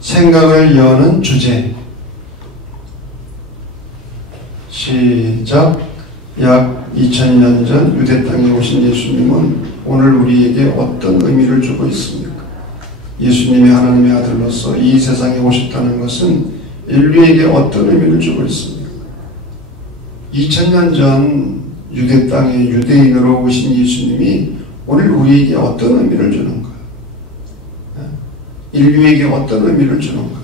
생각을 여는 주제. 시작. 약 2000년 전 유대 땅에 오신 예수님은 오늘 우리에게 어떤 의미를 주고 있습니까? 예수님이 하나님의 아들로서 이 세상에 오셨다는 것은 인류에게 어떤 의미를 주고 있습니까? 2000년 전 유대 땅에 유대인으로 오신 예수님이 오늘 우리에게 어떤 의미를 주는 거예요? 인류에게 어떤 의미를 주는 거예요?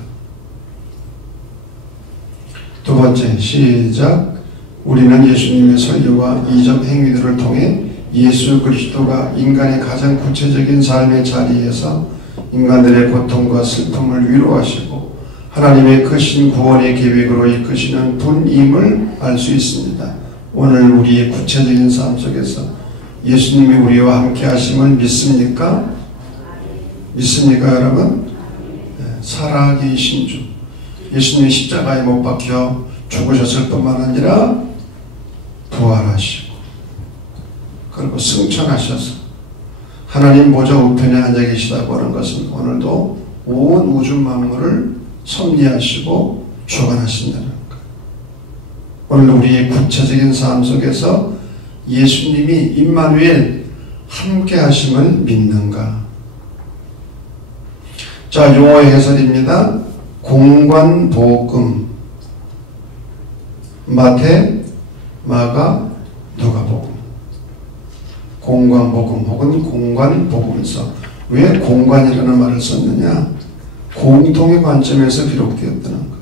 두 번째, 시작. 우리는 예수님의 설교와 이적 행위들을 통해 예수 그리스도가 인간의 가장 구체적인 삶의 자리에서 인간들의 고통과 슬픔을 위로하시고 하나님의 크신 구원의 계획으로 이끄시는 분임을 알 수 있습니다. 오늘 우리의 구체적인 삶 속에서 예수님이 우리와 함께 하심을 믿습니까? 믿습니까, 여러분? 살아계신 주. 예수님이 십자가에 못 박혀 죽으셨을 뿐만 아니라 부활하시고 그리고 승천하셔서 하나님 보좌 우편에 앉아 계시다고 하는 것은 오늘도 온 우주 만물을 섭리하시고 주관하신다는 것. 오늘 우리의 구체적인 삶 속에서 예수님이 임마누엘 함께 하심을 믿는가? 자, 용어의 해설입니다. 공관복음. 마태, 마가, 누가복음. 공관복음 혹은 공관복음서. 왜 공관이라는 말을 썼느냐? 공통의 관점에서 기록되었다는 것.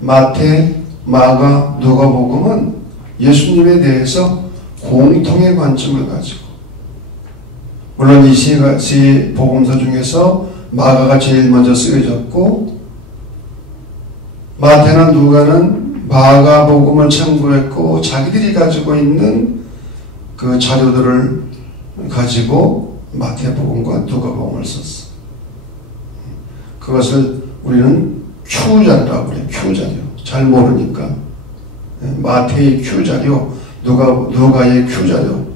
마태, 마가, 누가복음은 예수님에 대해서 공통의 관점을 가지고, 물론 이 세 복음서 중에서 마가가 제일 먼저 쓰여졌고, 마태나 누가는 마가복음을 참고했고 자기들이 가지고 있는 그 자료들을 가지고 마태복음과 누가복음을 썼어. 그것을 우리는 Q자료라고 그래요. Q자료. 잘 모르니까. 마태의 Q자료, 누가의 Q자료.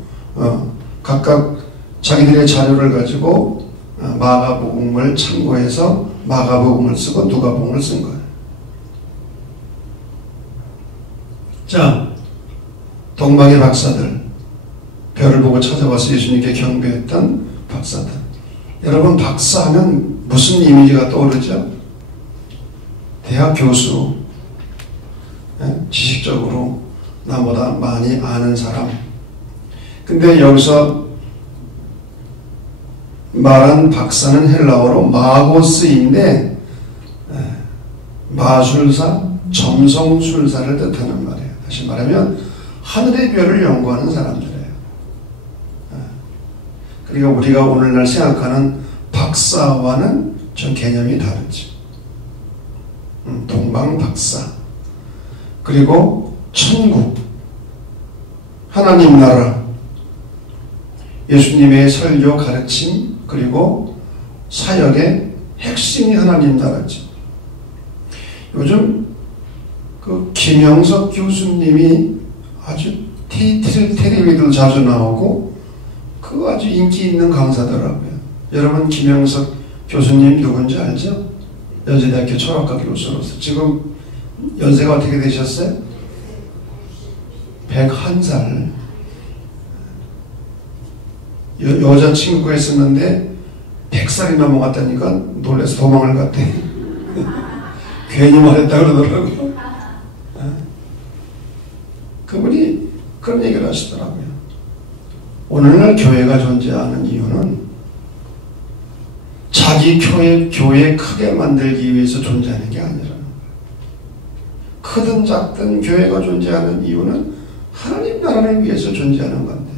각각 자기들의 자료를 가지고 마가복음을 참고해서 마가복음을 쓰고 누가복음을 쓴 거예요. 자, 동방의 박사들, 별을 보고 찾아와서 예수님께 경배했던 박사들. 여러분, 박사하면 무슨 이미지가 떠오르죠? 대학 교수, 지식적으로 나보다 많이 아는 사람. 근데 여기서 말한 박사는 헬라어로 마고스인데 마술사, 점성술사를 뜻하는 말이에요. 다시 말하면 하늘의 별을 연구하는 사람들이에요. 그러니까 우리가 오늘날 생각하는 박사와는 좀 개념이 다르지. 동방 박사, 그리고 천국, 하나님 나라, 예수님의 설교 가르침, 그리고 사역의 핵심이 하나님 나라지. 요즘 그 김영석 교수님이 아주 텔레비도 자주 나오고 그 아주 인기 있는 강사더라고요. 여러분, 김영석 교수님 누군지 알죠? 연세대학교 철학과 교수로서 지금 연세가 어떻게 되셨어요? 101살. 여자친구가 있었는데 100살이 넘어갔다니까 놀라서 도망을 갔대. 괜히 말했다 그러더라고요. 그분이 그런 얘기를 하시더라고요. 오늘날 교회가 존재하는 이유는 자기 교회 크게 만들기 위해서 존재하는 게 아니라는 거예요. 크든 작든 교회가 존재하는 이유는 하나님 나라를 위해서 존재하는 건데,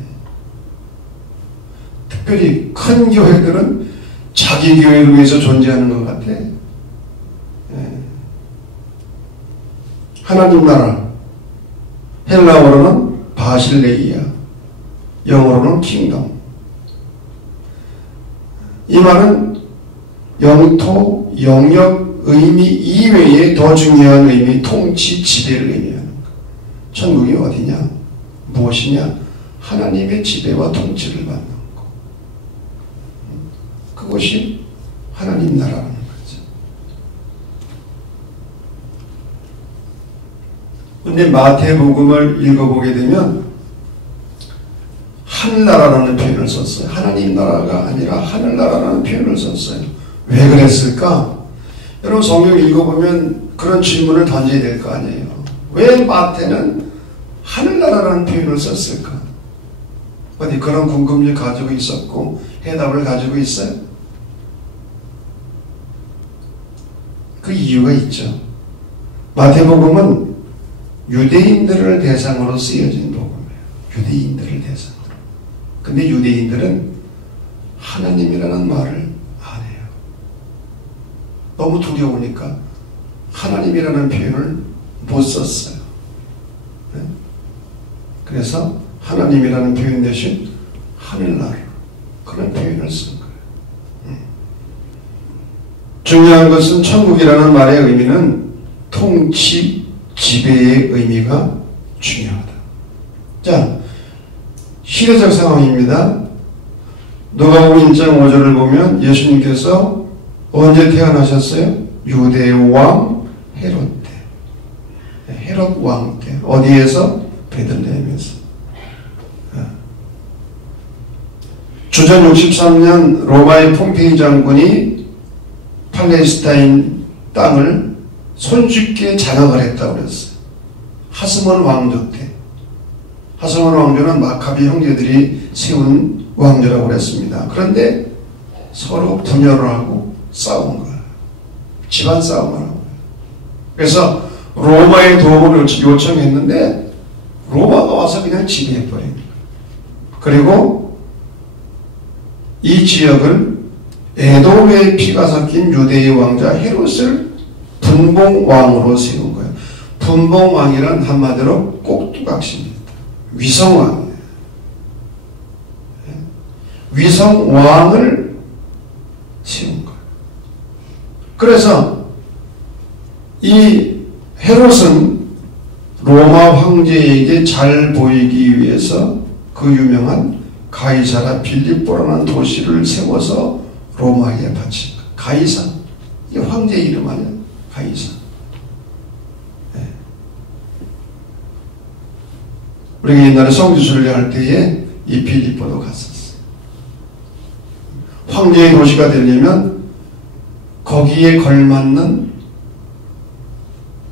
특별히 큰 교회들은 자기 교회를 위해서 존재하는 것 같아. 하나님 나라, 헬라어로는 바실레이아, 영어로는 킹덤. 이 말은 영토, 영역, 의미 이외에 더 중요한 의미, 통치, 지배를 의미하는 것. 천국이 어디냐? 무엇이냐? 하나님의 지배와 통치를 받는 것. 그것이 하나님 나라라는 거죠. 근데 마태복음을 읽어보게 되면 하늘나라라는 표현을 썼어요. 하나님 나라가 아니라 하늘나라라는 표현을 썼어요. 왜 그랬을까? 여러분 성경 읽어보면 그런 질문을 던져야 될 거 아니에요. 왜 마태는 하늘나라라는 표현을 썼을까? 어디 그런 궁금증을 가지고 있었고 해답을 가지고 있어요? 그 이유가 있죠. 마태복음은 유대인들을 대상으로 쓰여진 복음이에요. 유대인들을 대상으로. 근데 유대인들은 하나님이라는 말을 안 해요. 너무 두려우니까 하나님이라는 표현을 못 썼어요. 네? 그래서 하나님이라는 표현 대신 하늘나라 그런 표현을 쓴 거예요. 중요한 것은 천국이라는 말의 의미는 통치, 지배의 의미가 중요하다. 자, 시대적 상황입니다. 누가복음 1장 5절을 보면 예수님께서 언제 태어나셨어요? 유대의 왕 헤롯 때. 헤롯 왕 때. 어디에서? 베들레헴에서. 주전 63년 로마의 폼페이 장군이 팔레스타인 땅을 손쉽게 장악을 했다고 그랬어요. 하스몬 왕조 때. 하스몬 왕조는 마카비 형제들이 세운 왕조라고 그랬습니다. 그런데 서로 분열을 하고 싸운 거예요. 집안 싸움을 하고. 그래서 로마의 도움을 요청했는데 로마가 와서 그냥 지배해버린 거예요. 그리고 이 지역을 에돔의 피가 섞인 유대의 왕자 헤롯을 분봉왕으로 세운 거예요. 분봉왕이란 한마디로 꼭두각시입니다. 위성왕이에요. 위성왕을 세운 거예요. 그래서 이 헤롯은 로마 황제에게 잘 보이기 위해서 그 유명한 가이사라 빌립보라는 도시를 세워서 로마에 바친 거예요. 가이사. 이 황제 이름 아니야? 가이사. 네. 우리가 옛날에 성지순례 할 때에 이 빌립보도 갔었어요. 황제의 도시가 되려면 거기에 걸맞는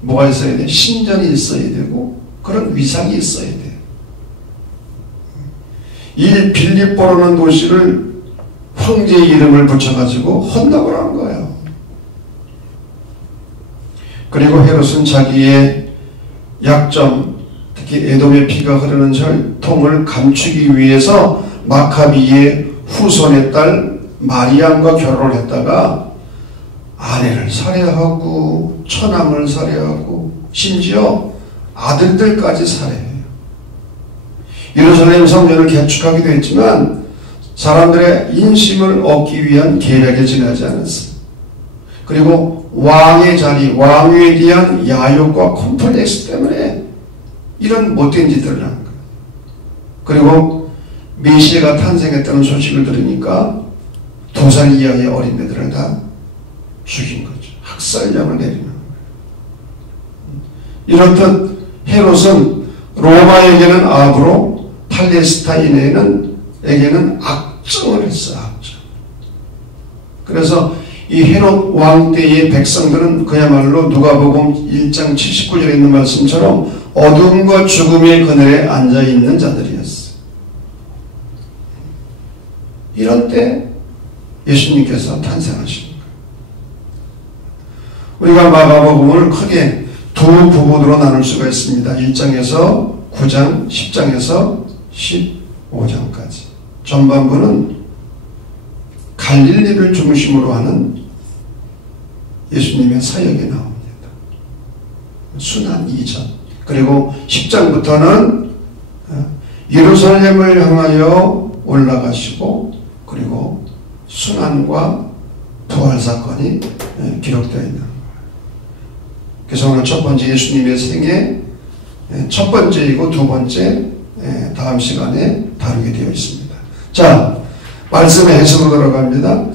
뭐가 있어야 돼? 신전이 있어야 되고 그런 위상이 있어야 돼. 이 빌립보라는 도시를 황제의 이름을 붙여가지고 헌납을 한 거예요. 그리고 헤롯은 자기의 약점, 특히 에돔의 피가 흐르는 혈통을 감추기 위해서 마카비의 후손의 딸 마리암과 결혼을 했다가 아내를 살해하고 처남을 살해하고 심지어 아들들까지 살해해요. 예루살렘 성전을 개축하기도 했지만 사람들의 인심을 얻기 위한 계략에 지나지 않았어요. 그리고 왕의 자리, 왕위에 대한 야욕과 콤플렉스 때문에 이런 못된 짓들을 한 거예요. 그리고 메시아가 탄생했다는 소식을 들으니까 2살 이하의 어린애들을 다 죽인 거죠. 학살령을 내리는 거예요. 이렇듯 헤롯은 로마에게는 악으로 팔레스타인에게는 악정을 했어요. 악정. 그래서 이 헤롯 왕 때의 백성들은 그야말로 누가복음 1장 79절에 있는 말씀처럼 어둠과 죽음의 그늘에 앉아있는 자들이었어요. 이런 때 예수님께서 탄생하신 거예요. 우리가 마가복음을 크게 두 부분으로 나눌 수가 있습니다. 1장에서 9장, 10장에서 15장까지. 전반부는 갈릴리를 중심으로 하는 예수님의 사역이 나옵니다. 순환 이전. 그리고 10장부터는 예루살렘을 향하여 올라가시고 그리고 순환과 부활 사건이 기록되어 있는 거예요. 그래서 오늘 첫 번째 예수님의 생애 첫 번째이고 두 번째 다음 시간에 다루게 되어 있습니다. 자, 말씀의 해석으로 들어갑니다.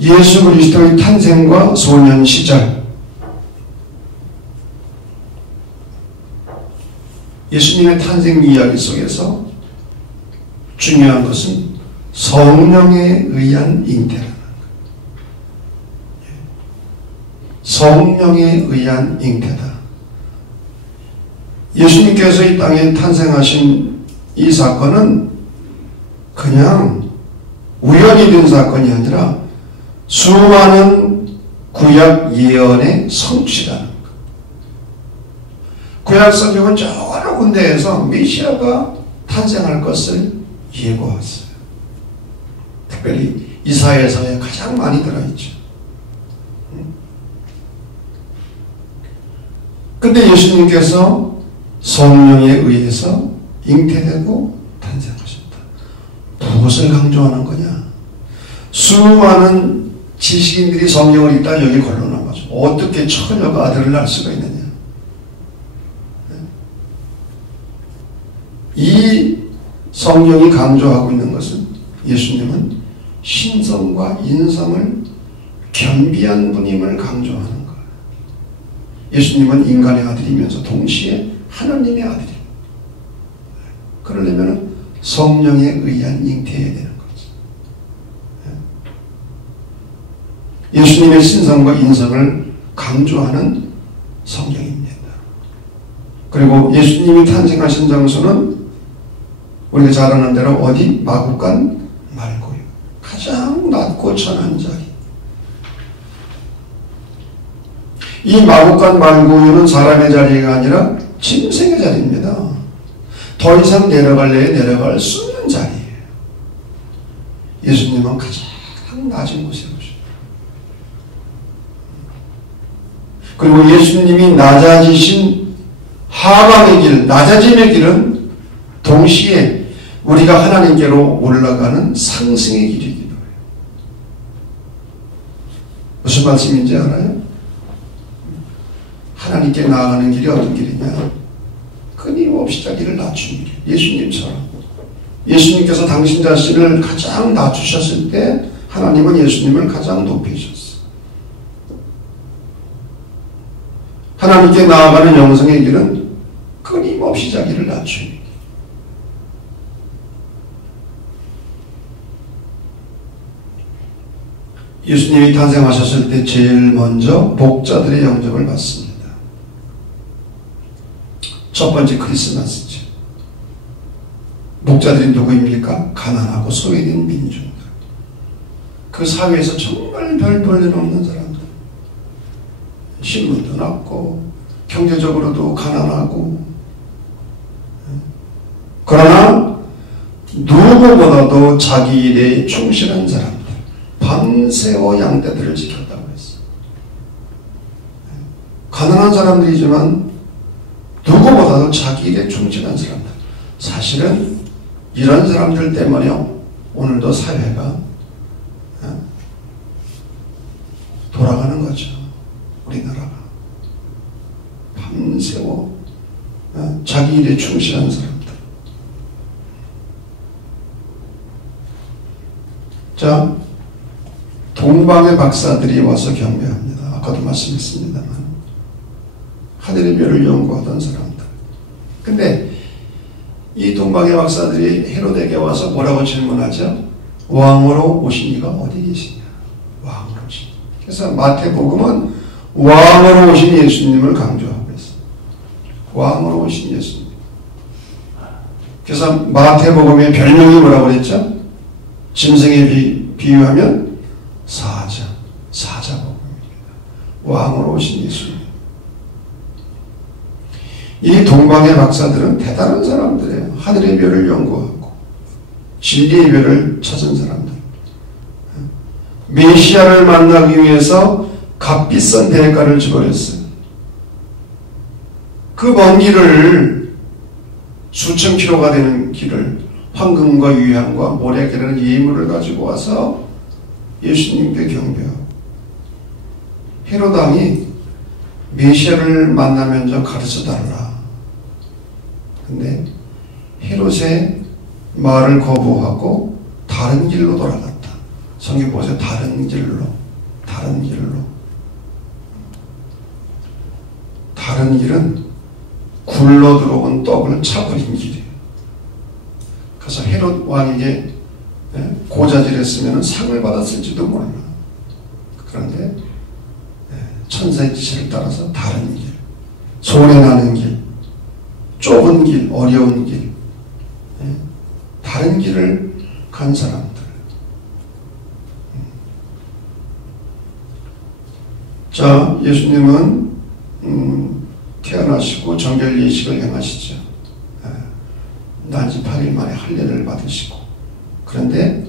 예수 그리스도의 탄생과 소년 시절, 예수님의 탄생 이야기 속에서 중요한 것은 성령에 의한 잉태라는 것. 성령에 의한 잉태다. 예수님께서 이 땅에 탄생하신 이 사건은 그냥 우연히 된 사건이 아니라 수많은 구약 예언의 성취라는 것. 구약 성경은 여러 군데에서 메시아가 탄생할 것을 예고했어요. 특별히 이사야서에 가장 많이 들어있죠. 근데 예수님께서 성령에 의해서 잉태되고 탄생하셨다. 무엇을 강조하는 거냐? 수많은 지식인들이 성경을 읽다 여기 걸러놓은 거죠. 어떻게 처녀가 아들을 낳을 수가 있느냐? 이 성령이 강조하고 있는 것은 예수님은 신성과 인성을 겸비한 분임을 강조하는 거예요. 예수님은 인간의 아들이면서 동시에 하나님의 아들이에요. 그러려면 성령에 의한 잉태해야 되는 거죠. 예수님의 신성과 인성을 강조하는 성경입니다. 그리고 예수님이 탄생하신 장소는 우리가 잘 아는 대로 어디? 마구간 말고요. 가장 낮고 천한 자리. 이 마구간 말고유는 사람의 자리가 아니라 짐승의 자리입니다. 더 이상 내려갈래야 내려갈 수 없는 자리예요. 예수님은 가장 낮은 곳에 오십니다. 그리고 예수님이 낮아지신 하방의 길, 낮아짐의 길은 동시에 우리가 하나님께로 올라가는 상승의 길이기도 해요. 무슨 말씀인지 알아요? 하나님께 나아가는 길이 어떤 길이냐? 끊임없이 자기를 낮추는 길. 예수님처럼. 예수님께서 당신 자신을 가장 낮추셨을 때 하나님은 예수님을 가장 높이셨어요. 하나님께 나아가는 영성의 길은 끊임없이 자기를 낮추는 길. 예수님이 탄생하셨을 때 제일 먼저 복자들의 영접을 받습니다. 첫 번째 크리스마스죠. 목자들이 누구입니까? 가난하고 소외된 민중들. 그 사회에서 정말 별 볼 일 없는 사람들. 신분도 낮고 경제적으로도 가난하고, 그러나 누구보다도 자기 일에 충실한 사람들. 밤새워 양떼들을 지켰다고 했어요. 가난한 사람들이지만 누구보다도 자기 일에 충실한 사람들. 사실은 이런 사람들 때문에 오늘도 사회가 돌아가는 거죠. 우리나라가. 밤새워 자기 일에 충실한 사람들. 자, 동방의 박사들이 와서 경배합니다. 아까도 말씀했습니다만 하늘의 별을 연구하던 사람들. 근데 이 동방의 박사들이 헤로데에게 와서 뭐라고 질문하죠? 왕으로 오신 이가 어디 계시냐? 왕으로 오신. 그래서 마태복음은 왕으로 오신 예수님을 강조하고 있어요. 왕으로 오신 예수님. 그래서 마태복음의 별명이 뭐라고 그랬죠? 짐승에 비유하면 사자복음입니다. 왕으로 오신 예수님. 이 동방의 박사들은 대단한 사람들이에요. 하늘의 별을 연구하고 진리의 별을 찾은 사람들. 메시아를 만나기 위해서 값비싼 대가를 지불했어요. 그 먼 길을, 수천 킬로가 되는 길을 황금과 유향과 모래개라는 예물을 가지고 와서 예수님께 경배하고, 헤롯 왕이 메시아를 만나면 좀 가르쳐달라. 근데 헤롯의 말을 거부하고 다른 길로 돌아갔다. 성경 보세요. 다른 길로. 다른 길은 굴러 들어온 떡을 차버린 길이에요. 그래서 헤롯 왕에게 고자질했으면 상을 받았을지도 몰라. 그런데 천사의 지시를 따라서 다른 길, 손해나는 길, 좁은 길, 어려운 길, 다른 길을 간 사람들. 자, 예수님은 태어나시고 정결 예식을 행하시죠. 난지 8일 만에 할례를 받으시고, 그런데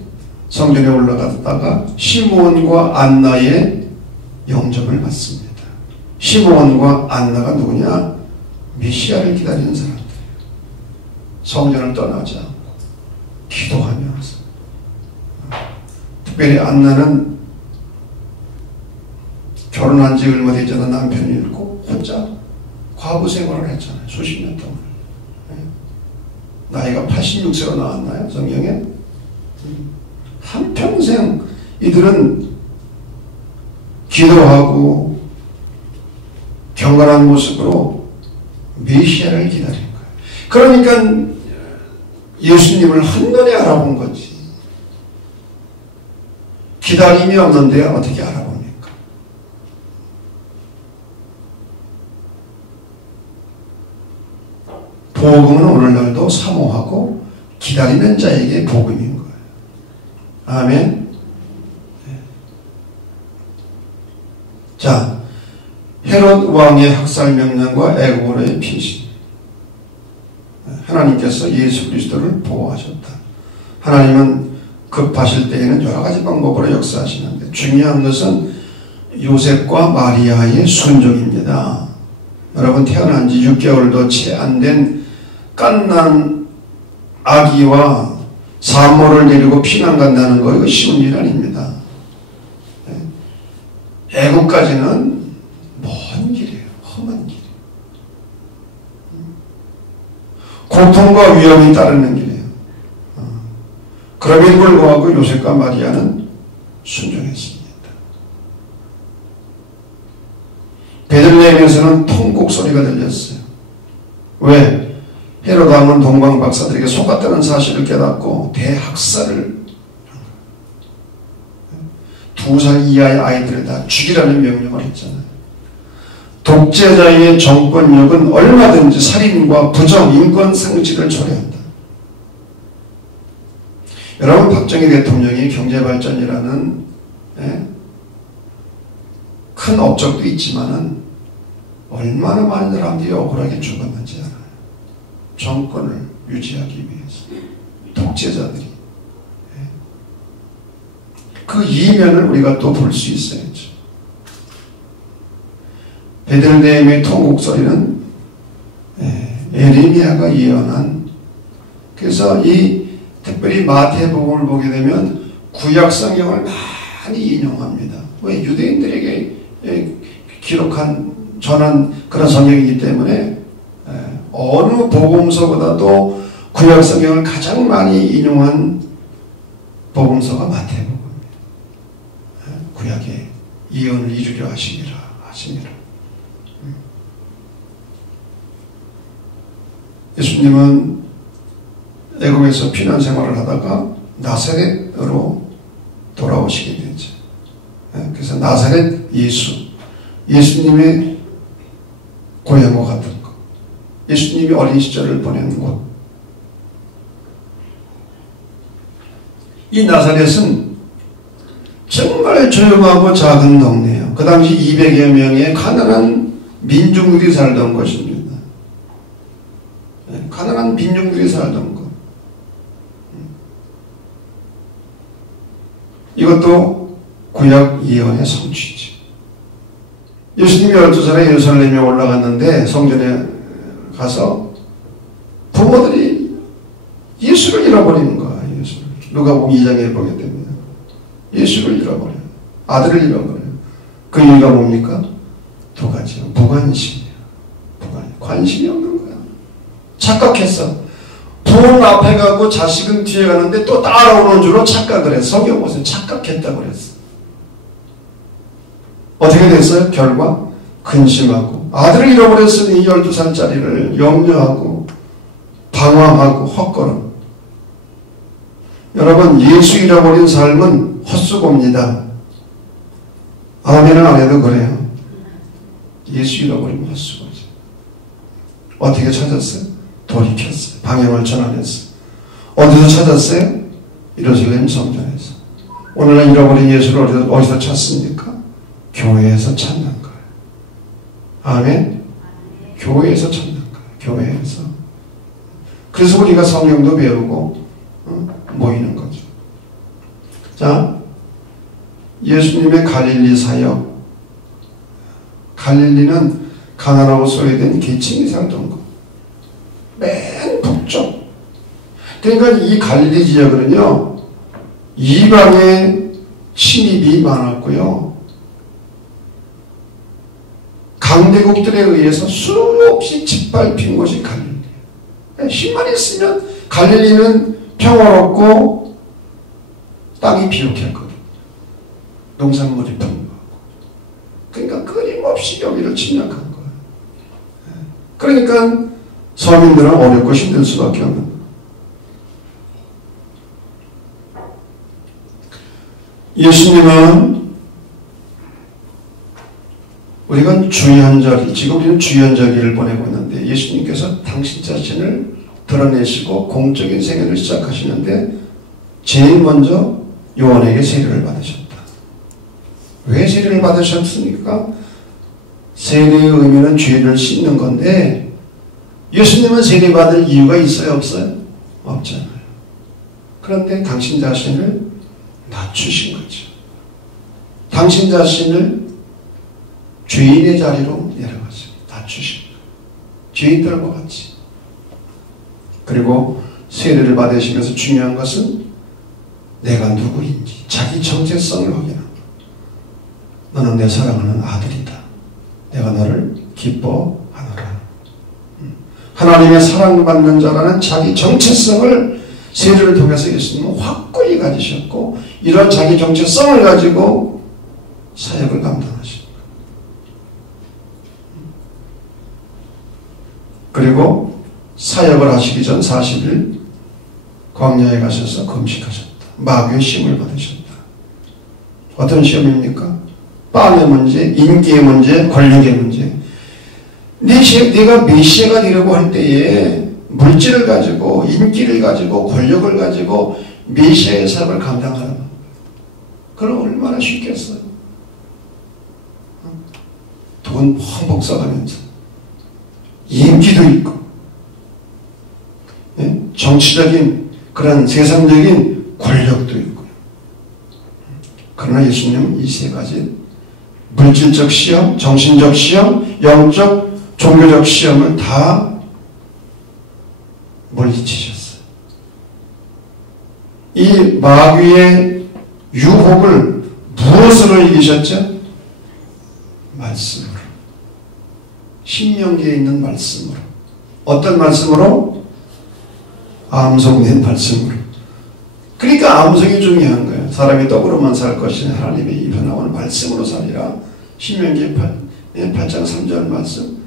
성전에 올라갔다가 시므온과 안나의 영접을 받습니다. 시므온과 안나가 누구냐? 메시아를 기다리는 사람들이에요. 성전을 떠나지 않고 기도하면서. 특별히 안나는 결혼한 지 얼마 되지 않은 남편이 잃고 혼자 과부 생활을 했잖아요. 수십 년 동안. 나이가 86세로 나왔나요? 성경에? 한평생 이들은 기도하고 경건한 모습으로 메시아를 기다린 거예요. 그러니까 예수님을 한눈에 알아본 거지. 기다림이 없는데 어떻게 알아봅니까? 복음은 오늘날도 사모하고 기다리는 자에게 복음인 거예요. 아멘. 자, 헤롯 왕의 학살 명령과 애굽으로의 피신. 하나님께서 예수 그리스도를 보호하셨다. 하나님은 급하실 때에는 여러 가지 방법으로 역사하시는데 중요한 것은 요셉과 마리아의 순종입니다. 여러분, 태어난 지 6개월도 채 안 된 갓난 아기와 산모를 데리고 피난 간다는 거, 이거 쉬운 일 아닙니다. 애국까지는 먼 길이에요. 험한 길이에요. 고통과 위험이 따르는 길이에요. 그럼에도 불구하고 요셉과 마리아는 순종했습니다. 베들레헴에서는 통곡 소리가 들렸어요. 왜? 헤롯 왕은 동방 박사들에게 속았다는 사실을 깨닫고 대학살을 2살 이하의 아이들을 다 죽이라는 명령을 했잖아요. 독재자의 정권력은 얼마든지 살인과 부정, 인권 상실을 초래한다. 여러분, 박정희 대통령이 경제발전이라는 큰 업적도 있지만은 얼마나 많은 사람들이 억울하게 죽었는지 알아요. 정권을 유지하기 위해서 독재자들이. 그 이면을 우리가 또 볼 수 있어야죠. 베들레헴의 통곡 소리는 에레미야가 예언한, 그래서 이 특별히 마태복음을 보게 되면 구약 성경을 많이 인용합니다. 왜? 유대인들에게 기록한, 전한 그런 성경이기 때문에 어느 복음서보다도 구약 성경을 가장 많이 인용한 복음서가 마태복음입니다. 구약의 예언을 이루려 하시니라. 예수님은 애굽에서 피난 생활을 하다가 나사렛으로 돌아오시게 되죠. 그래서 나사렛 예수님의 고향과 같은 것, 예수님이 어린 시절을 보낸 곳. 이 나사렛은 정말 조용하고 작은 동네예요. 그 당시 200여 명의 가난한 민중들이 살던 곳입니다. 가난한 민중들이 살던 것. 이것도 구약 예언의 성취지. 예수님이 12살에 예루살렘에 올라갔는데 성전에 가서 부모들이 예수를 잃어버리는 거야. 예수를. 누가복음 2장에 보게 됩니다. 예수를 잃어버려요. 아들을 잃어버려요. 그 이유가 뭡니까? 두 가지요. 무관심이에요. 관심이 없는 거야. 착각했어. 돈 앞에 가고 자식은 뒤에 가는데 또 따라오는 줄로 착각을 했어. 성경 보세요. 착각했다고 그랬어. 어떻게 됐어요? 결과 근심하고 아들을 잃어버렸으니 12살짜리를 염려하고 방황하고 헛걸음. 여러분, 예수 잃어버린 삶은 헛수고입니다. 아멘은 안 해도 그래요. 예수 잃어버리면 헛수고지. 어떻게 찾았어요? 돌이켰어요. 방향을 전환했어요. 어디서 찾았어요? 예루살렘 성전에서. 오늘날 잃어버린 예수를 어디서 찾습니까? 교회에서 찾는 거예요. 아멘? 교회에서 찾는 거예요. 교회에서. 그래서 우리가 성경도 배우고 모이는 거죠. 자, 예수님의 갈릴리 사역. 갈릴리는 가난하고 소외된 계층이 살던 곳. 맨 북쪽. 그러니까 이 갈릴리 지역은요, 이방의 침입이 많았고요. 강대국들에 의해서 수없이 짓밟힌 곳이 갈릴리. 힘만 있으면 갈릴리는 평화롭고 땅이 비옥했거든. 농산물이 풍부하고. 그러니까 끊임없이 여기를 침략한 거예요. 그러니까 서민들은 어렵고 힘들 수밖에 없는 거예요. 예수님은 우리가 주연절기, 지금 우리는 주연절기를 보내고 있는데 예수님께서 당신 자신을 드러내시고 공적인 생애를 시작하시는데 제일 먼저 요한에게 세례를 받으셨다. 왜 세례를 받으셨습니까? 세례의 의미는 죄를 씻는 건데 예수님은 세례받을 이유가 있어요? 없어요? 없잖아요. 그런데 당신 자신을 낮추신 거죠. 당신 자신을 죄인의 자리로 내려가서 낮추신 거예요. 죄인들과 같이. 그리고 세례를 받으시면서 중요한 것은 내가 누구인지 자기 정체성을 확인합니다. 너는 내 사랑하는 아들이다. 내가 너를 기뻐하노라. 하나님의 사랑받는 자라는 자기 정체성을 세례를 통해서 예수님은 확고히 가지셨고 이런 자기 정체성을 가지고 사역을 감당하십니다. 그리고 사역을 하시기 전 40일 광야에 가셔서 금식하셨다. 마귀의 시험을 받으셨다. 어떤 시험입니까? 빵의 문제, 인기의 문제, 권력의 문제. 내가 메시아가 되려고 할 때에 물질을 가지고 인기를 가지고 권력을 가지고 메시아의 삶을 감당하는 그럼 얼마나 쉽겠어요? 돈 펑펑 써가면서 인기도 있고 정치적인 그런 세상적인 권력도 있고. 그러나 예수님은 이 세 가지 물질적 시험, 정신적 시험, 영적, 종교적 시험을 다 물리치셨어요. 이 마귀의 유혹을 무엇으로 이기셨죠? 말씀으로. 신명기에 있는 말씀으로. 어떤 말씀으로? 암송된 말씀으로. 그러니까 암송이 중요한 거예요. 사람이 떡으로만 살 것이 하나님의 입에 나오는 말씀으로 살리라. 신명기 8장 3절 말씀.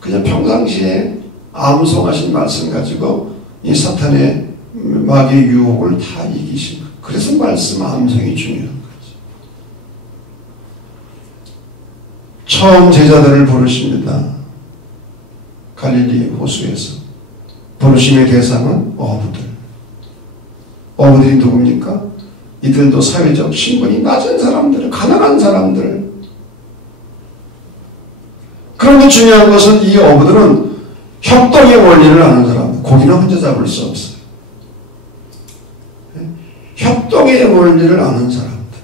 그냥 평상시에 암송하신 말씀 가지고 이 사탄의 마귀의 유혹을 다 이기신 거예요. 그래서 말씀 암송이 중요한 거죠. 처음 제자들을 부르십니다. 갈릴리 호수에서. 부르심의 대상은 어부들. 어부들이 누굽니까? 이들도 사회적 신분이 낮은 사람들, 가난한 사람들. 그런데 중요한 것은 이 어부들은 협동의 원리를 아는 사람들. 고기는 혼자 잡을 수 없어요. 협동의 원리를 아는 사람들.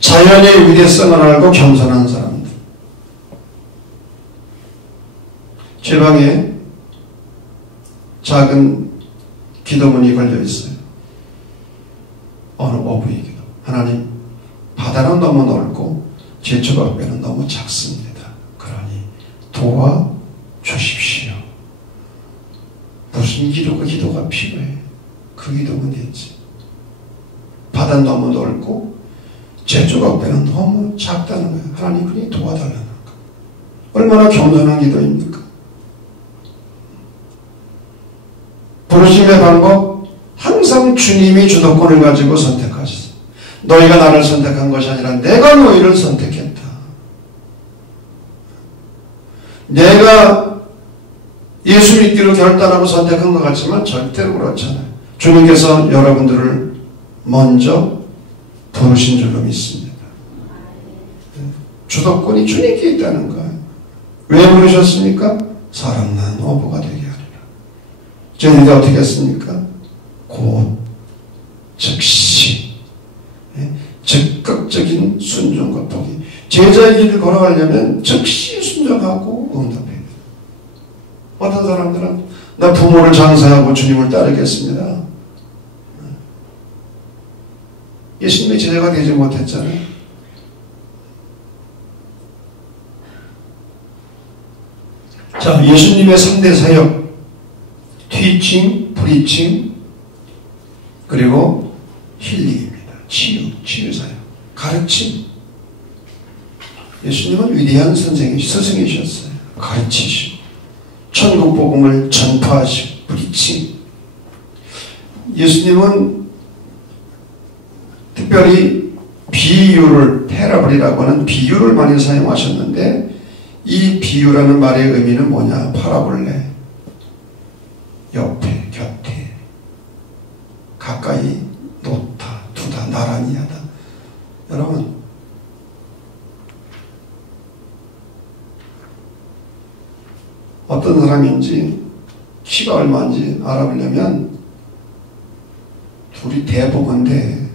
자연의 위대성을 알고 겸손한 사람들. 제 방에 작은 기도문이 걸려 있어요. 어느 어부의 기도. 하나님, 바다는 너무 넓고 제 조각배는 너무 작습니다. 그러니 도와주십시오. 무슨 힘기르고 기도가 필요해. 그 기도면 되지. 바다는 너무 넓고 죄 조각배는 너무 작다는 거예요. 하나님 그러니 도와달라는 거예요. 얼마나 겸손한 기도입니까? 부르심의 방법, 항상 주님이 주도권을 가지고 선택하셨어요. 너희가 나를 선택한 것이 아니라 내가 너희를 선택했다. 내가 예수 믿기로 결단하고 선택한 것 같지만 절대로 그렇잖아요. 주님께서 여러분들을 먼저 부르신 줄로 믿습니다. 주도권이 주님께 있다는 거예요. 왜 부르셨습니까? 사람 낳은 어부가 되게 하리라. 저희들이 어떻게 했습니까? 곧 즉시 적극적인 순종과 포기. 제자의 길을 걸어가려면 즉시 순종하고 응답해야 돼요. 어떤 사람들은 나 부모를 장사하고 주님을 따르겠습니다. 예수님의 제자가 되지 못했잖아요. 자, 예수님의 3대 사역, 티칭, 프리칭, 그리고 힐링입니다. 치유 사역, 가르침. 예수님은 위대한 스승이셨어요. 가르치시고 천국 복음을 전파하시고 프리칭. 예수님은 특별히 비유를, 패러블이라고 하는 비유를 많이 사용하셨는데, 이 비유라는 말의 의미는 뭐냐? 파라볼레, 옆에, 곁에, 가까이 놓다, 두다, 나란히 하다. 여러분, 어떤 사람인지 키가 얼마인지 알아보려면 둘이 대보건데,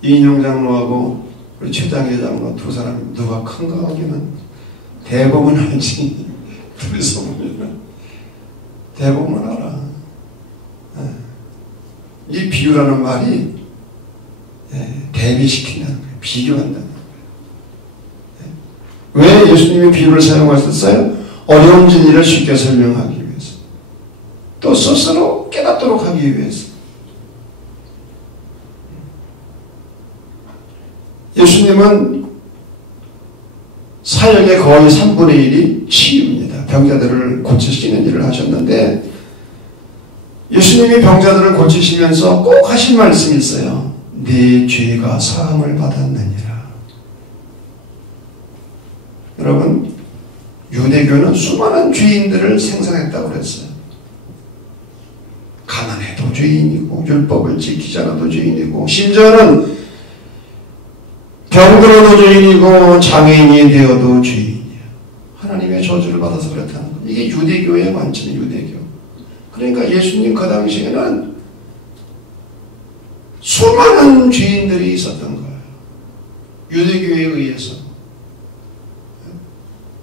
이인용 장로하고 우리 최장계 장로 두 사람 누가 큰가 하기는 대보면 알지. 둘이서 보면 대보면 알아. 이 비유라는 말이 대비시킨다는 거예요. 비교한다는 거예요. 왜 예수님이 비유를 사용하셨어요? 어려운 진리를 쉽게 설명하기 위해서, 또 스스로 깨닫도록 하기 위해서. 예수님은 사역의 거의 3분의 1이 치유입니다. 병자들을 고치시는 일을 하셨는데, 예수님이 병자들을 고치시면서 꼭 하신 말씀이 있어요. 네 죄가 사함을 받았느니라. 여러분, 유대교는 수많은 죄인들을 생산했다고 그랬어요. 가난해도 죄인이고, 율법을 지키지 않아도 죄인이고, 심지어는 병들어도 죄인이고 장애인이 되어도 죄인이야. 하나님의 저주를 받아서 그렇다는 거예요. 이게 유대교의 관점이에요. 유대교. 그러니까 예수님 그 당시에는 수많은 죄인들이 있었던 거예요. 유대교에 의해서.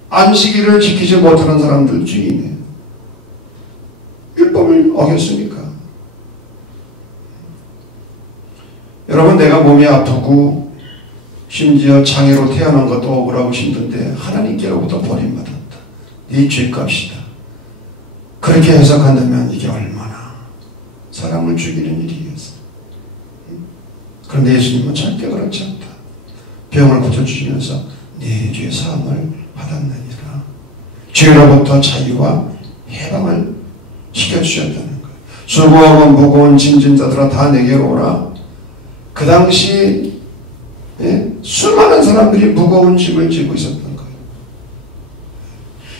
안식일을 지키지 못하는 사람들 죄인이에요. 율법을 어겼으니까. 여러분, 내가 몸이 아프고 심지어 장애로 태어난 것도 억울하고 힘든데 하나님께로부터 버림받았다. 네 죄값이다. 그렇게 해석한다면 이게 얼마나 사람을 죽이는 일이겠어. 그런데 예수님은 절대 그렇지 않다. 병을 고쳐주시면서 네 죄 사함을 받았느니라. 죄로부터 자유와 해방을 시켜주셨다는 거예요. 수고하고 무거운 짐진 자들아 다 내게로 오라. 그 당시 수많은 사람들이 무거운 짐을 지고 있었던 거예요.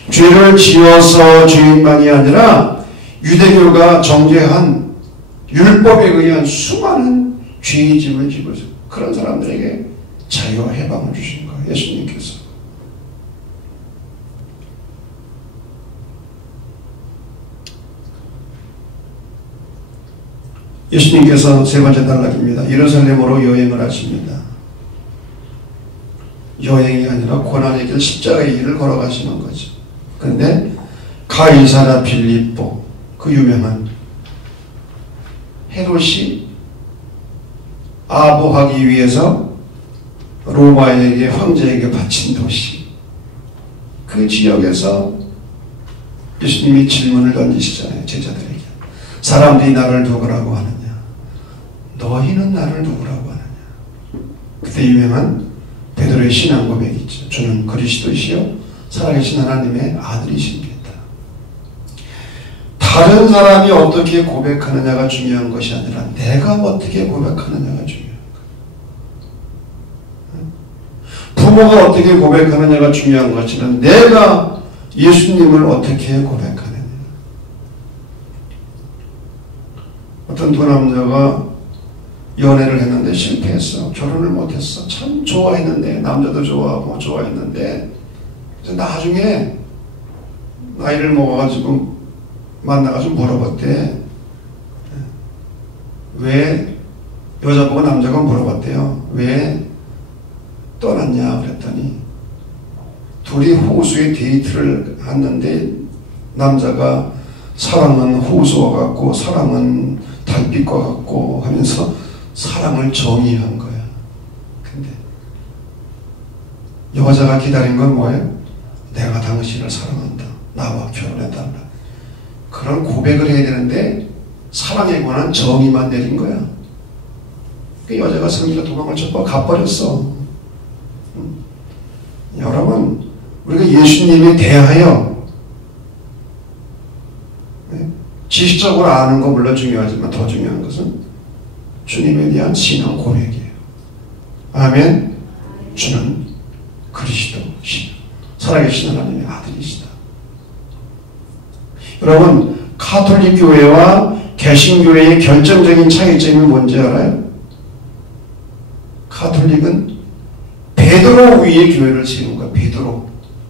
죄를 지어서 죄인만이 아니라 유대교가 정죄한 율법에 의한 수많은 죄의 짐을 지고 있어요. 그런 사람들에게 자유와 해방을 주신 거예요. 예수님께서. 예수님께서 세 번째 단락입니다. 예루살렘으로 여행을 하십니다. 여행이 아니라 고난의 길, 십자가의 길을 걸어가시는 거죠. 그런데 가이사랴 빌립보, 그 유명한 헤롯이 아부하기 위해서 로마에게, 황제에게 바친 도시, 그 지역에서 예수님이 질문을 던지시잖아요. 제자들에게. 사람들이 나를 누구라고 하느냐? 너희는 나를 누구라고 하느냐? 그때 유명한 베드로의 신앙 고백이 있죠. 주는 그리스도이시요 살아계신 하나님의 아들이십니다. 다른 사람이 어떻게 고백하느냐가 중요한 것이 아니라 내가 어떻게 고백하느냐가 중요한 거예요. 부모가 어떻게 고백하느냐가 중요한 것이 아니라 내가 예수님을 어떻게 고백하느냐. 어떤 두 남자가 연애를 했는데 실패했어. 결혼을 못했어. 참 좋아했는데, 남자도 좋아하고 좋아했는데, 그래서 나중에 나이를 먹어가지고 만나가지고 물어봤대. 왜, 여자보고 남자가 물어봤대요. 왜 떠났냐 그랬더니 둘이 호수에 데이트를 했는데 남자가 사랑은 호수와 같고 사랑은 달빛과 같고 하면서 사랑을 정의한 거야. 근데 여자가 기다린 건 뭐예요? 내가 당신을 사랑한다. 나와 결혼해달라. 그런 고백을 해야 되는데 사랑에 관한 정의만 내린 거야. 그 여자가 성질로 도망을 쳐서 가버렸어. 여러분, 우리가 예수님에 대하여 지식적으로 아는 거 물론 중요하지만 더 중요한 것은 주님에 대한 신앙 고백이에요. 아멘. 주는 그리스도시다. 살아계신 하나님의 아들이시다. 여러분, 가톨릭 교회와 개신교회의 결정적인 차이점이 뭔지 알아요? 가톨릭은 베드로 위에 교회를 세운 거예요.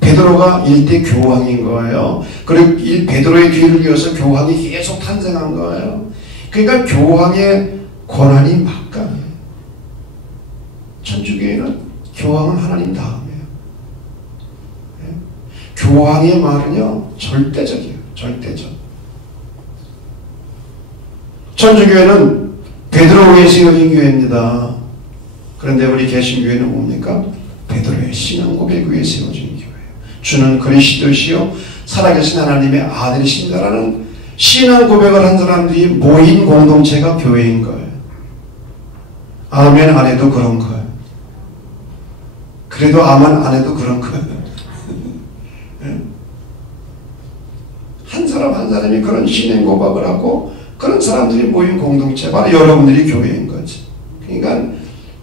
베드로가 일대 교황인 거예요. 그리고 베드로의 뒤를 이어서 교황이 계속 탄생한 거예요. 그러니까 교황의 권한이 막강해요. 천주교회는 교황은 하나님 다음이에요. 교황의 말은요 절대적이에요. 절대적. 천주교회는 베드로 위에 세워진 교회입니다. 그런데 우리 개신교회는 뭡니까? 베드로의 신앙 고백 위에 세워진 교회예요. 주는 그리스도시요 살아계신 하나님의 아들이십니다라는 신앙 고백을 한 사람들이 모인 공동체가 교회인 거예요. 아멘 안 해도 그런 거예요. 그래도 아멘 안 해도 그런 거예요. 한 사람 한 사람이 그런 신앙 고백을 하고 그런 사람들이 모인 공동체, 바로 여러분들이 교회인 거지. 그러니까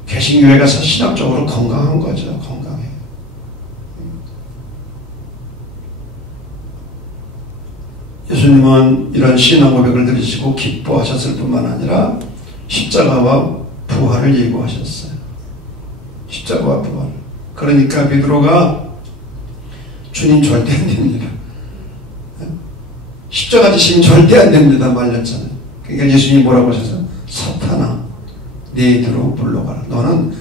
개신교회가 신학적으로 건강한 거죠. 건강해. 예수님은 이런 신앙 고백을 들으시고 기뻐하셨을 뿐만 아니라 십자가와 부활을 예고하셨어요. 십자가와 부활. 그러니까 베드로가 주님 절대 안 됩니다. 십자가 지시면 절대 안 됩니다. 말렸잖아요. 그러니까 예수님이 뭐라고 하셨어요? 사탄아, 네 뒤로 물러가라. 너는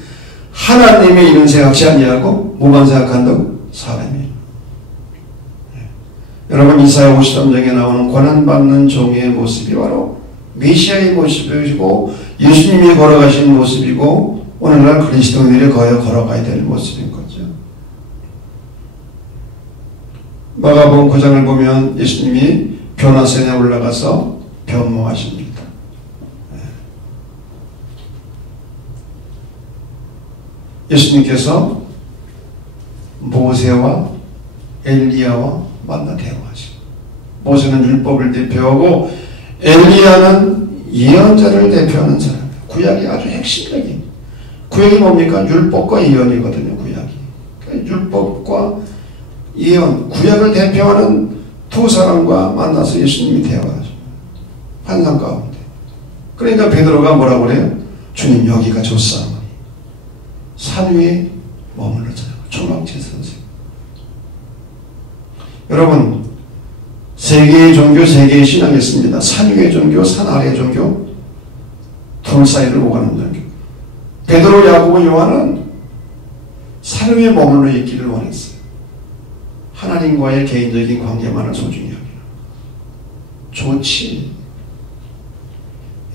하나님의 일은 생각지 아니하고 뭐만 생각한다고? 사람이. 여러분, 이사야 53장에 나오는 고난받는 종의 모습이 바로 메시아의 모습이고 예수님이 걸어가신 모습이고 오늘날 그리스도인들이 걸어가야 될 모습인 거죠. 마가복음 9장을 보면 예수님이 변화산에 올라가서 변모하십니다. 예수님께서 모세와 엘리야와 만나 대화하시고, 모세는 율법을 대표하고 엘리야는 예언자를 대표하는 사람이에요. 구약이 아주 핵심적인, 구약이 뭡니까? 율법과 예언이거든요. 구약이. 그러니까 율법과 예언, 구약을 대표하는 두 사람과 만나서 예수님이 대화하죠. 환상 가운데. 그러니까 베드로가 뭐라고 그래요? 주님, 여기가 좋사오니 산 위에 머물러잖아요. 초막제 선생. 여러분, 세 개의 종교, 세 개의 신앙이 있습니다. 산 위의 종교, 산 아래의 종교, 둘 사이를 오가는 종교. 베드로, 야고보, 요한은 산 위에 머물러 있기를 원했어요. 하나님과의 개인적인 관계만을 소중히 하기로. 좋지.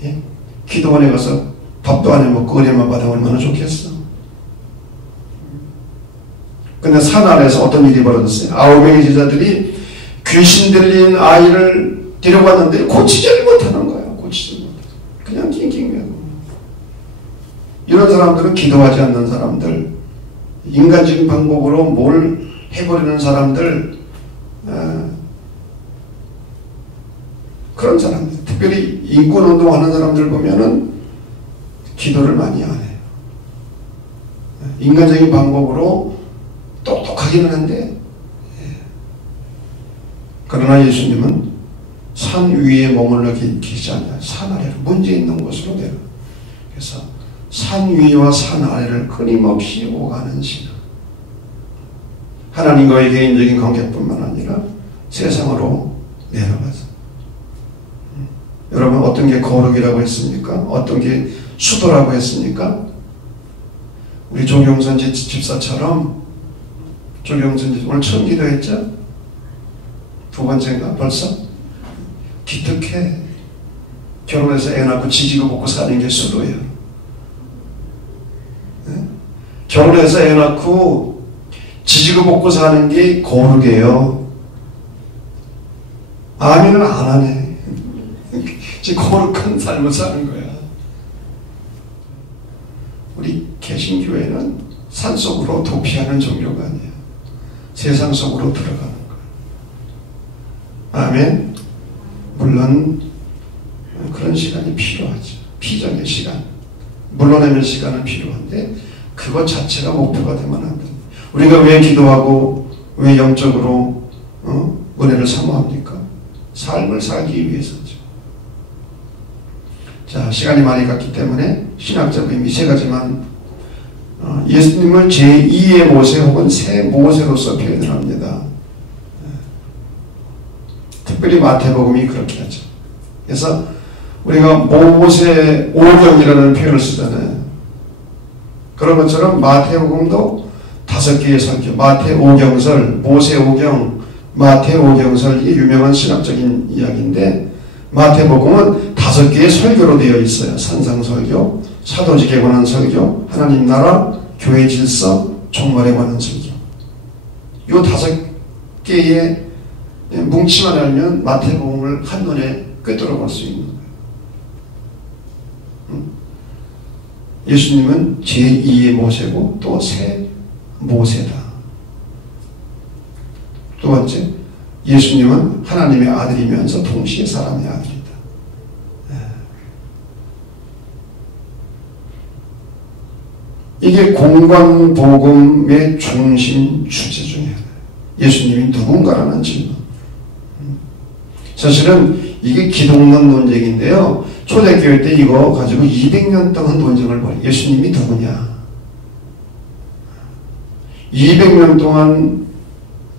예? 기도원에 가서 밥도 안 해먹고 은혜만 받아 얼마나 좋겠어. 근데 산 아래에서 어떤 일이 벌어졌어요? 9명의 제자들이 귀신 들린 아이를 데려갔는데 고치지를 못하는 거예요. 고치지 못하고 그냥 낑낑대고. 이런 사람들은 기도하지 않는 사람들, 인간적인 방법으로 뭘 해버리는 사람들, 그런 사람들, 특별히 인권운동하는 사람들 보면은 기도를 많이 안 해요. 인간적인 방법으로 똑똑하기는 한데, 그러나 예수님은 산 위에 머물러 계시지 않냐. 산 아래로, 문제 있는 곳으로 내려. 그래서 산 위와 산 아래를 끊임없이 오가는 신앙. 하나님과의 개인적인 관계뿐만 아니라 세상으로 내려가서. 여러분, 어떤 게 거룩이라고 했습니까? 어떤 게 수도라고 했습니까? 우리 조경선 집사처럼, 조경선 집사 오늘 처음 기도했죠? 두 번째인가 벌써? 기특해. 결혼해서 애 낳고 지지고 볶고 사는 게 수도예요. 네? 결혼해서 애 낳고 지지고 볶고 사는 게 거룩이에요. 아멘은 안 하네. 지금 거룩한 삶을 사는 거야. 우리 개신교회는 산속으로 도피하는 종교가 아니야. 세상 속으로 들어가는 거야. 아멘. 물론 그런 시간이 필요하죠. 피정의 시간, 물러내는 시간은 필요한데 그것 자체가 목표가 되면 안 됩니다. 우리가 왜 기도하고 왜 영적으로 은혜를 사모합니까? 삶을 살기 위해서죠. 자, 시간이 많이 갔기 때문에 신학적 의미 세 가지만, 예수님을 제2의 모세 혹은 새 모세로서 표현을 합니다. 특별히 마태복음이 그렇게 하죠. 그래서 우리가 모세 오경이라는 표현을 쓰잖아요. 그런 것처럼 마태복음도 5개의 설교, 마태 오경설, 모세 오경, 마태 오경설, 이게 유명한 신학적인 이야기인데, 마태복음은 5개의 설교로 되어 있어요. 산상설교, 사도직에 관한 설교, 하나님 나라, 교회 질서, 종말에 관한 설교. 이 5개의 뭉치만 알면 마태복음을 한눈에 꿰뚫어 볼 수 있는 거예요. 예수님은 제2의 모세고 또 새 모세다. 두 번째, 예수님은 하나님의 아들이면서 동시에 사람의 아들이다. 이게 공관복음의 중심 주제 중에 하나예요. 예수님이 누군가라는 질문. 사실은 이게 기독론 논쟁인데요. 초대교회 때 이거 가지고 200년 동안 논쟁을 벌여요. 예수님이 누구냐. 200년 동안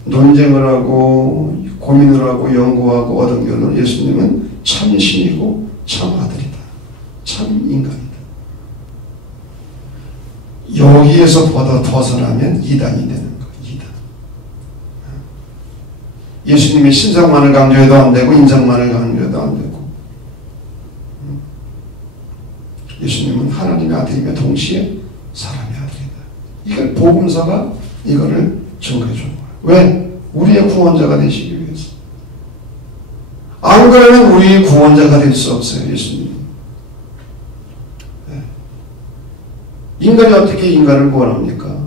논쟁을 하고 고민을 하고 연구하고 얻은 결론, 예수님은 참 신이고 참 아들이다. 참 인간이다. 여기에서 벗어나면 이단이 되는 거예요. 이단. 예수님의 신성만을 강조해도 안 되고 인성만을 강조해도 안 되고, 예수님은 하나님의 아들이며 동시에 사람의 아들이다. 이걸 복음서가 이거를 증거해 주는 거예요. 왜? 우리의 구원자가 되시기 위해서. 안 그러면 우리의 구원자가 될 수 없어요. 예수님. 네. 인간이 어떻게 인간을 구원합니까?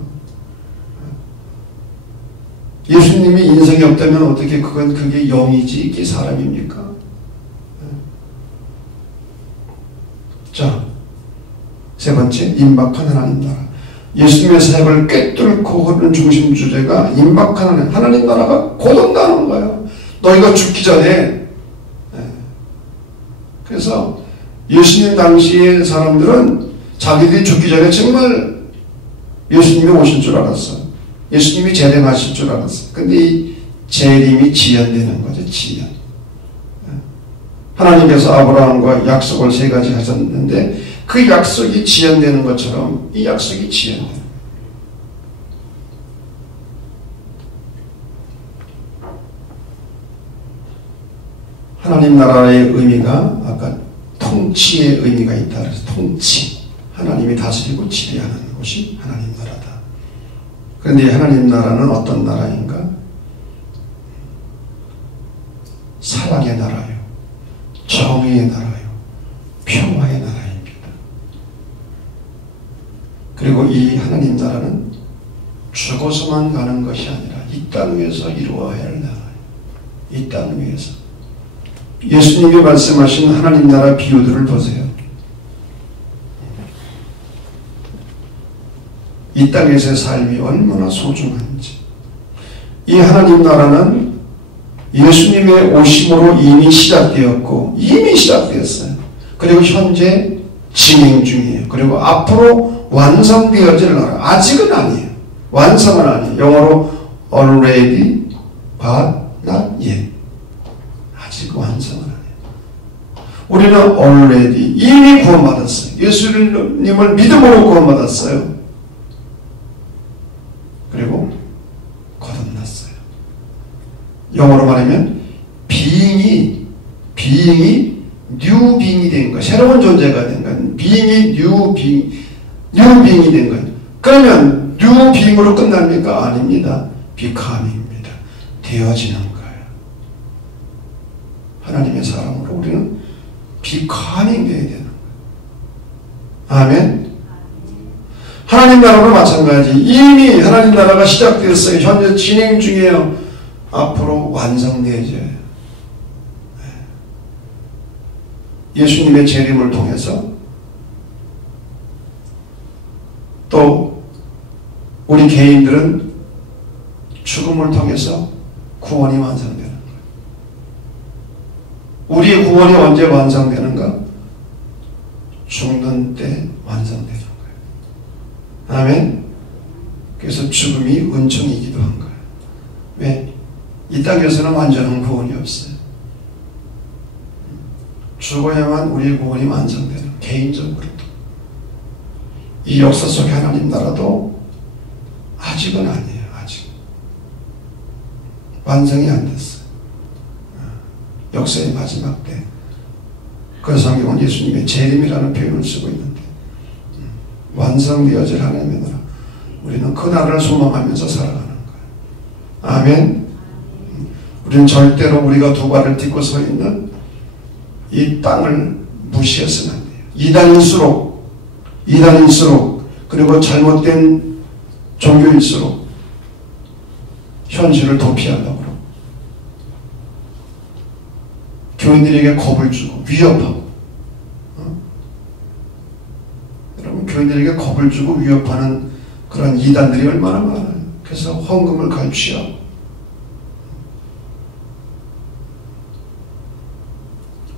예수님이 인성이 없다면 어떻게 그게 영이지 이게 사람입니까? 네. 자, 세 번째, 임박한 하나님 나라. 예수님의 사역을 꿰뚫고 흐르는 중심 주제가 임박한 하나님 나라가 곧 온다는 거예요. 너희가 죽기 전에. 그래서 예수님 당시의 사람들은 자기들이 죽기 전에 정말 예수님이 오실 줄 알았어요. 예수님이 재림하실 줄 알았어요. 근데 이 재림이 지연되는 거죠. 지연. 하나님께서 아브라함과 약속을 3가지 하셨는데 그 약속이 지연되는 것처럼 이 약속이 지연돼요. 하나님 나라의 의미가 아까 통치의 의미가 있다 그래서 통치, 하나님이 다스리고 지배하는 곳이 하나님 나라다. 그런데 하나님 나라는 어떤 나라인가? 사랑의 나라요, 정의의 나라요, 평화의 나라입니다. 그리고 이 하나님 나라는 죽어서만 가는 것이 아니라 이 땅 위에서 이루어야 할 나라예요. 이 땅 위에서. 예수님이 말씀하신 하나님 나라 비유들을 보세요. 이 땅에서의 삶이 얼마나 소중한지. 이 하나님 나라는 예수님의 오심으로 이미 시작되었고, 이미 시작되었어요. 그리고 현재 진행 중이에요. 그리고 앞으로 완성되어질 나라. 아직은 아니에요. 완성은 아니에요. 영어로 already but not yet. 아직 완성은 아니에요. 우리는 already 이미 구원받았어요. 예수님을 믿음으로 구원받았어요. 그리고 거듭났어요. 영어로 말하면 being이 new being이 된 거예요. 새로운 존재가 된 거예요. being이 new being이 된 거예요. 그러면 new being으로 끝납니까? 아닙니다. becoming입니다. 되어지는 거예요. 하나님의 사람으로 우리는 becoming 되어야 되는 거예요. 아멘. 하나님 나라도 마찬가지. 이미 하나님 나라가 시작되었어요. 현재 진행 중이에요. 앞으로 완성되어져요. 예수님의 재림을 통해서 또 우리 개인들은 죽음을 통해서 구원이 완성되는 거예요. 우리의 구원이 언제 완성되는가? 죽는 때 완성되는 거예요. 아멘. 그래서 죽음이 은총이기도 한 거예요. 왜? 이 땅에서는 완전한 구원이 없어요. 죽어야만 우리의 구원이 완성되는, 개인적으로도. 이 역사 속에 하나님 나라도 아직은 아니에요. 아직 완성이 안 됐어요. 역사의 마지막 때. 그 성경은 예수님의 재림이라는 표현을 쓰고 있는데, 완성되어질 하나님의 나라, 우리는 그 나라를 소망하면서 살아가는 거예요. 아멘. 우리는 절대로 우리가 두 발을 딛고 서 있는 이 땅을 무시해서는 안 돼요. 이단일수록 그리고 잘못된 종교일수록 현실을 도피하려고 그러고, 교인들에게 겁을 주고 위협하고, 여러분, 교인들에게 겁을 주고 위협하는 그런 이단들이 얼마나 많아요. 그래서 헌금을 갈취하고,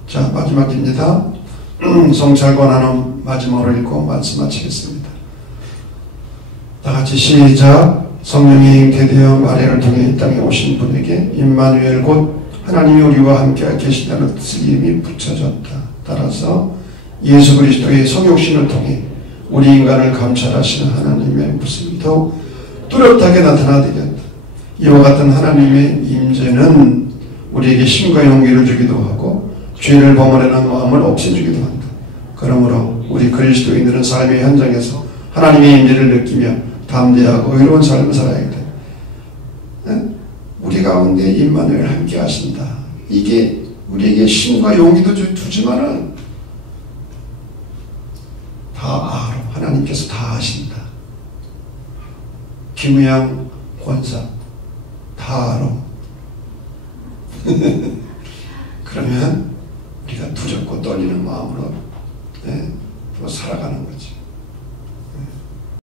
자, 마지막입니다. 성찰 권한은 마지막으로 읽고 말씀 마치겠습니다. 다 같이 시작. 성령이 잉태되어 마리아를 통해 이 땅에 오신 분에게 임마누엘 곧 하나님이 우리와 함께 계시다는 뜻의 이름이 붙여졌다. 따라서 예수 그리스도의 성육신을 통해 우리 인간을 감찰하시는 하나님의 모습이 더욱 뚜렷하게 나타나되겠다. 이와 같은 하나님의 임재는 우리에게 힘과 용기를 주기도 하고 죄를 범하려는 마음을 없애주기도 한다. 그러므로 우리 그리스도인들은 삶의 현장에서 하나님의 임재를 느끼며 담대하고 의로운 삶을 살아야겠다. 우리 가운데 임마누엘 함께 하신다. 이게 우리에게 힘과 용기도 주지만은 다 알아. 하나님께서 다 아신다. 김우양 권사 다 알아. 그러면 우리가 두렵고 떨리는 마음으로 또 살아가는 거지.